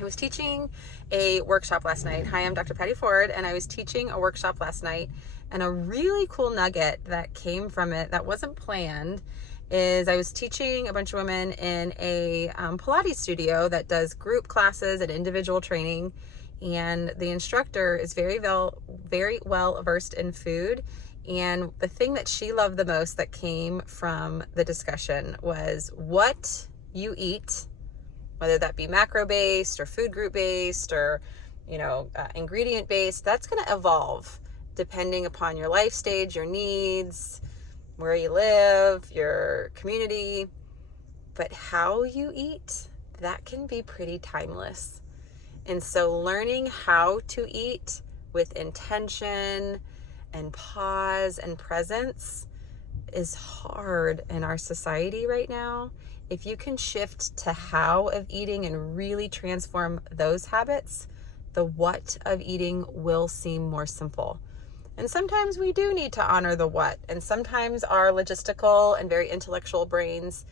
I was teaching a workshop last night. Hi, I'm Dr. Patty Ford, and I was teaching a workshop last night, and a really cool nugget that came from it that wasn't planned is I was teaching a bunch of women in a Pilates studio that does group classes and individual training, and the instructor is very well versed in food. And the thing that she loved the most that came from the discussion was what you eat, whether that be macro-based or food group-based or, ingredient-based. That's going to evolve depending upon your life stage, your needs, where you live, your community. But how you eat, that can be pretty timeless. And so learning how to eat with intention and pause and presence is hard in our society right now. If you can shift to how of eating and really transform those habits, the what of eating will seem more simple. And sometimes we do need to honor the what. And sometimes our logistical and very intellectual brains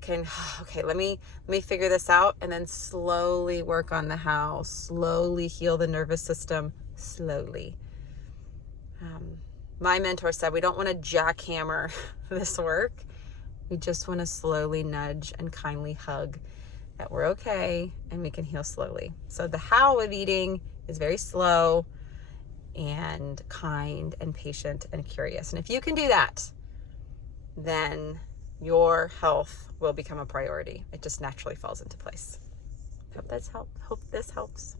can, okay, let me figure this out, and then slowly work on the how, slowly heal the nervous system, slowly. My mentor said we don't want to jackhammer this work. We just want to slowly nudge and kindly hug that we're okay and we can heal slowly. So the how of eating is very slow and kind and patient and curious. And if you can do that, then your health will become a priority. It just naturally falls into place. Hope this helps.